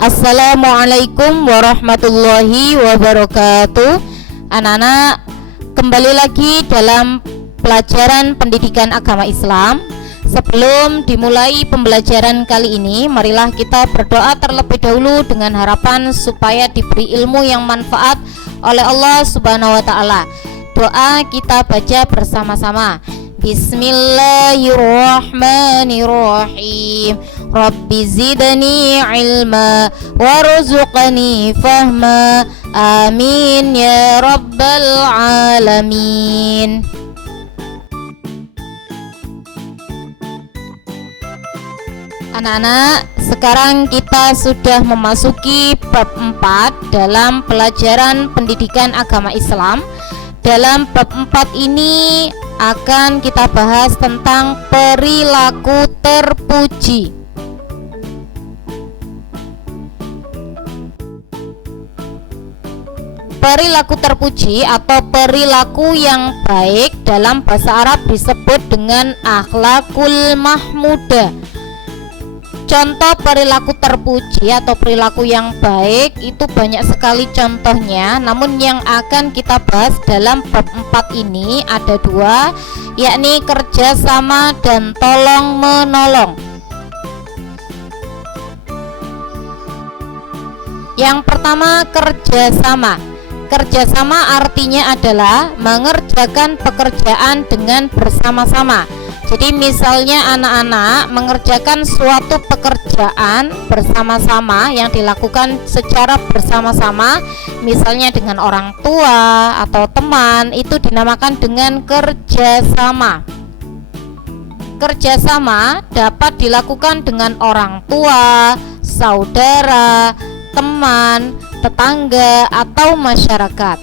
Assalamualaikum warahmatullahi wabarakatuh. Anak-anak, kembali lagi dalam pelajaran pendidikan agama Islam. Sebelum dimulai pembelajaran kali ini, marilah kita berdoa terlebih dahulu dengan harapan supaya diberi ilmu yang manfaat oleh Allah Subhanahu wa taala. Doa kita baca bersama-sama. Bismillahirrahmanirrahim. Rabbi zidni ilma warzuqni fahma. Amin ya rabbal alamin. Anak-anak, sekarang kita sudah memasuki bab 4 dalam pelajaran pendidikan agama Islam. Dalam bab 4 ini akan kita bahas tentang perilaku terpuji. Perilaku terpuji atau perilaku yang baik dalam bahasa Arab disebut dengan akhlakul mahmudah. Contoh perilaku terpuji atau perilaku yang baik itu banyak sekali contohnya, namun yang akan kita bahas dalam bab 4 ini ada dua, yakni kerjasama dan tolong menolong. Yang pertama, kerjasama. Kerjasama artinya adalah mengerjakan pekerjaan dengan bersama-sama. Jadi misalnya anak-anak mengerjakan suatu pekerjaan bersama-sama yang dilakukan secara bersama-sama, misalnya dengan orang tua atau teman, itu dinamakan dengan kerjasama. Kerjasama dapat dilakukan dengan orang tua, saudara, teman, tetangga, atau masyarakat.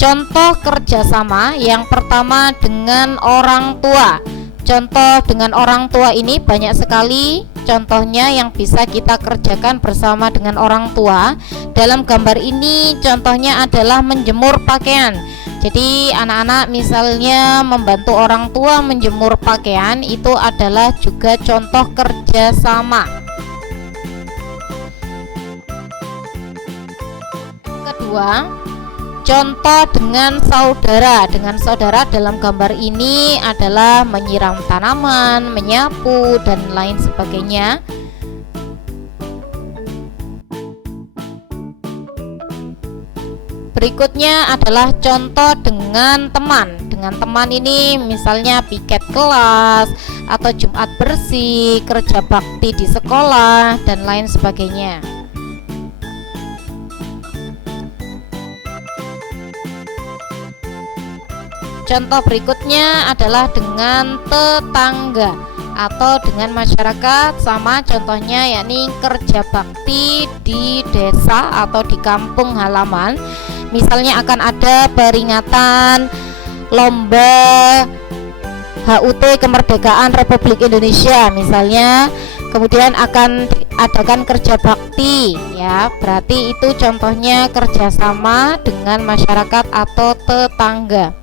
Contoh kerjasama yang pertama dengan orang tua. Contoh dengan orang tua ini banyak sekali contohnya yang bisa kita kerjakan bersama dengan orang tua. Dalam gambar ini contohnya adalah menjemur pakaian. Jadi anak-anak misalnya membantu orang tua menjemur pakaian, itu adalah juga contoh kerjasama. Kedua, contoh dengan saudara. Dengan saudara dalam gambar ini adalah menyiram tanaman, menyapu, dan lain sebagainya. Berikutnya adalah contoh dengan teman. Dengan teman ini misalnya piket kelas atau Jumat bersih, kerja bakti di sekolah, dan lain sebagainya. Contoh berikutnya adalah dengan tetangga atau dengan masyarakat, sama contohnya yakni kerja bakti di desa atau di kampung halaman. Misalnya akan ada peringatan lomba HUT kemerdekaan Republik Indonesia misalnya, kemudian akan diadakan kerja bakti ya, berarti itu contohnya kerjasama dengan masyarakat atau tetangga.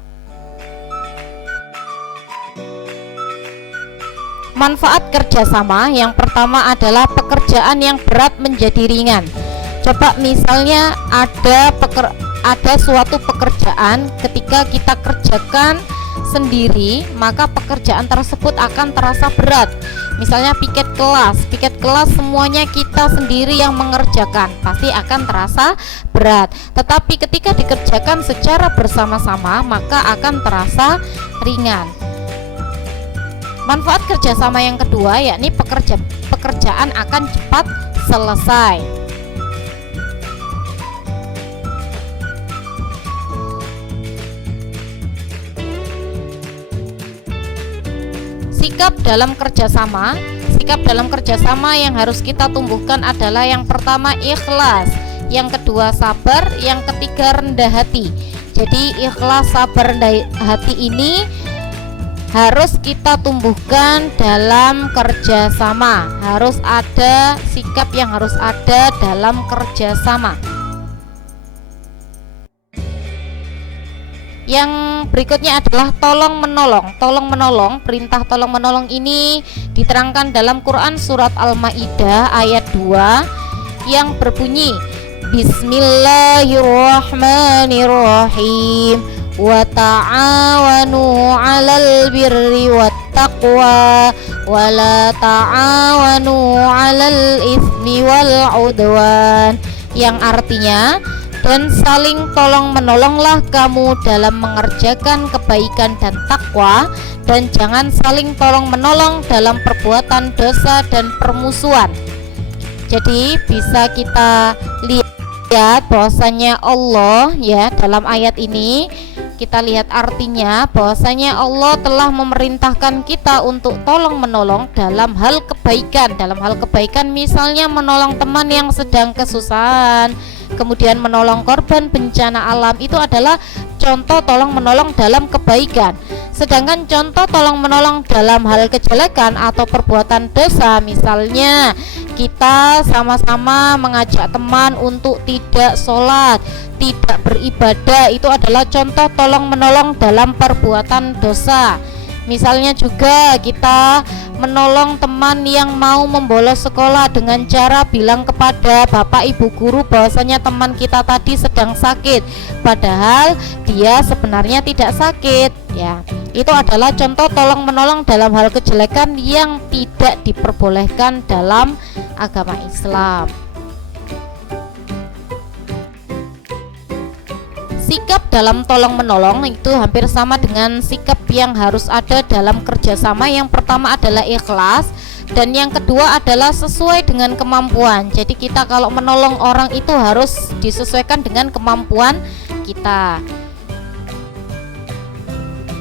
Manfaat kerjasama yang pertama adalah pekerjaan yang berat menjadi ringan. Coba misalnya ada suatu pekerjaan, ketika kita kerjakan sendiri maka pekerjaan tersebut akan terasa berat. Misalnya piket kelas semuanya kita sendiri yang mengerjakan, pasti akan terasa berat. Tetapi ketika dikerjakan secara bersama-sama maka akan terasa ringan. Manfaat kerjasama yang kedua yakni pekerjaan akan cepat selesai. Sikap dalam kerjasama yang harus kita tumbuhkan adalah yang pertama ikhlas, yang kedua sabar, yang ketiga rendah hati. Jadi ikhlas, sabar, rendah hati ini harus kita tumbuhkan dalam kerjasama. Harus ada sikap yang harus ada dalam kerjasama. Yang berikutnya adalah tolong menolong. Tolong menolong, perintah tolong menolong ini diterangkan dalam Quran surat Al-Maidah ayat 2 yang berbunyi Bismillahirrahmanirrahim wa ta'awanu 'alal birri wat taqwa wa la ta'awanu 'alal itsmi wal 'udwan, yang artinya dan saling tolong menolonglah kamu dalam mengerjakan kebaikan dan takwa, dan jangan saling tolong menolong dalam perbuatan dosa dan permusuhan. Jadi bisa kita lihat bahwasanya Allah ya dalam ayat ini kita lihat artinya bahwasanya Allah telah memerintahkan kita untuk tolong menolong dalam hal kebaikan. Dalam hal kebaikan misalnya menolong teman yang sedang kesusahan, kemudian menolong korban bencana alam, itu adalah contoh tolong menolong dalam kebaikan. Sedangkan contoh tolong menolong dalam hal kejelekan atau perbuatan dosa, misalnya kita sama-sama mengajak teman untuk tidak sholat, tidak beribadah, itu adalah contoh tolong menolong dalam perbuatan dosa. Misalnya juga kita menolong teman yang mau membolos sekolah dengan cara bilang kepada bapak ibu guru bahwasanya teman kita tadi sedang sakit, padahal dia sebenarnya tidak sakit ya. Itu adalah contoh tolong menolong dalam hal kejelekan yang tidak diperbolehkan dalam agama Islam. Sikap dalam tolong menolong itu hampir sama dengan sikap yang harus ada dalam kerjasama. Yang pertama adalah ikhlas, dan yang kedua adalah sesuai dengan kemampuan. Jadi kita kalau menolong orang itu harus disesuaikan dengan kemampuan kita.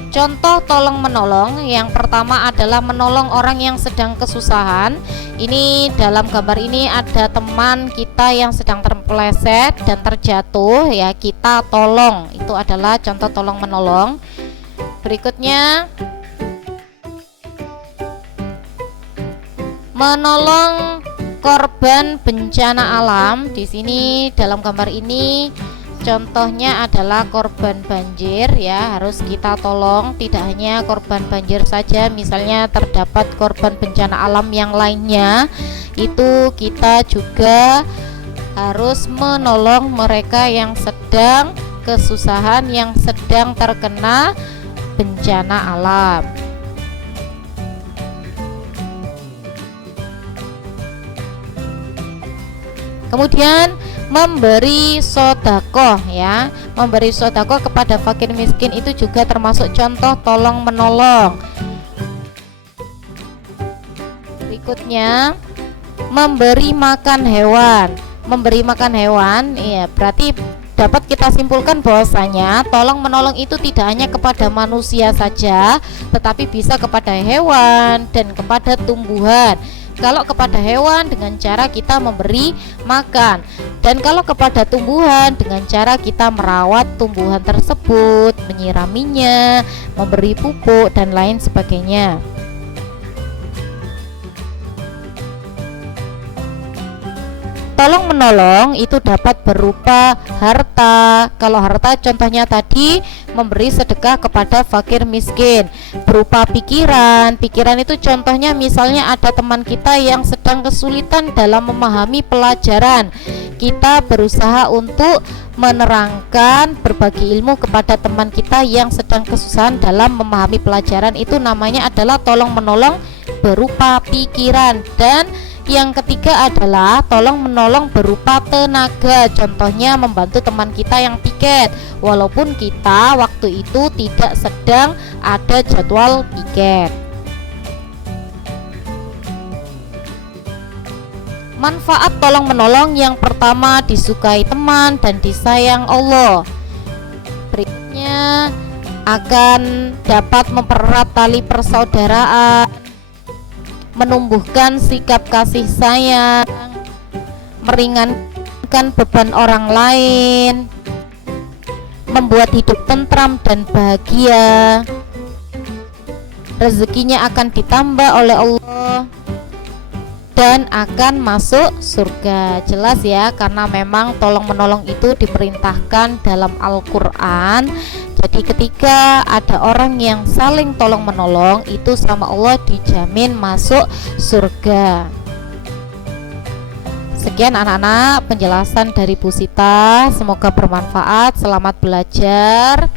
Contoh tolong menolong yang pertama adalah menolong orang yang sedang kesusahan. Ini dalam gambar ini ada teman kita yang sedang terpeleset dan terjatuh ya, kita tolong. Itu adalah contoh tolong menolong. Berikutnya menolong korban bencana alam. Di sini dalam gambar ini contohnya adalah korban banjir ya, harus kita tolong. Tidak hanya korban banjir saja, misalnya terdapat korban bencana alam yang lainnya, itu kita juga harus menolong mereka yang sedang kesusahan, yang sedang terkena bencana alam. Kemudian memberi sodakoh ya, memberi sodakoh kepada fakir miskin itu juga termasuk contoh tolong menolong. Berikutnya memberi makan hewan. Memberi makan hewan ya, berarti dapat kita simpulkan bahwasanya tolong menolong itu tidak hanya kepada manusia saja, tetapi bisa kepada hewan dan kepada tumbuhan. Kalau kepada hewan dengan cara kita memberi makan, dan kalau kepada tumbuhan dengan cara kita merawat tumbuhan tersebut, menyiraminya, memberi pupuk dan lain sebagainya. Tolong menolong itu dapat berupa harta. Kalau harta contohnya tadi memberi sedekah kepada fakir miskin. Berupa pikiran. Pikiran itu contohnya misalnya ada teman kita yang sedang kesulitan dalam memahami pelajaran. Kita berusaha untuk menerangkan, berbagi ilmu kepada teman kita yang sedang kesusahan dalam memahami pelajaran. Itu namanya adalah tolong menolong berupa pikiran. Dan yang ketiga adalah tolong menolong berupa tenaga. Contohnya membantu teman kita yang piket, walaupun kita waktu itu tidak sedang ada jadwal piket. Manfaat tolong menolong yang pertama, disukai teman dan disayang Allah. Berikutnya akan dapat mempererat tali persaudaraan, menumbuhkan sikap kasih sayang, meringankan beban orang lain, membuat hidup tentram dan bahagia, rezekinya akan ditambah oleh Allah, dan akan masuk surga. Jelas ya, karena memang tolong menolong itu diperintahkan dalam Al-Quran. Jadi ketika ada orang yang saling tolong menolong, itu sama Allah dijamin masuk surga. Sekian anak-anak penjelasan dari Bu Sita, semoga bermanfaat. Selamat belajar.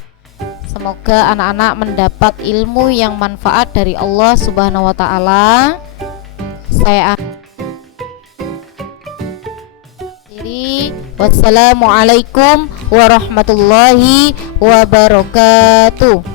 Semoga anak-anak mendapat ilmu yang manfaat dari Allah Subhanahu wa taala. Saya akhiri. Wassalamualaikum warahmatullahi wabarakatuh.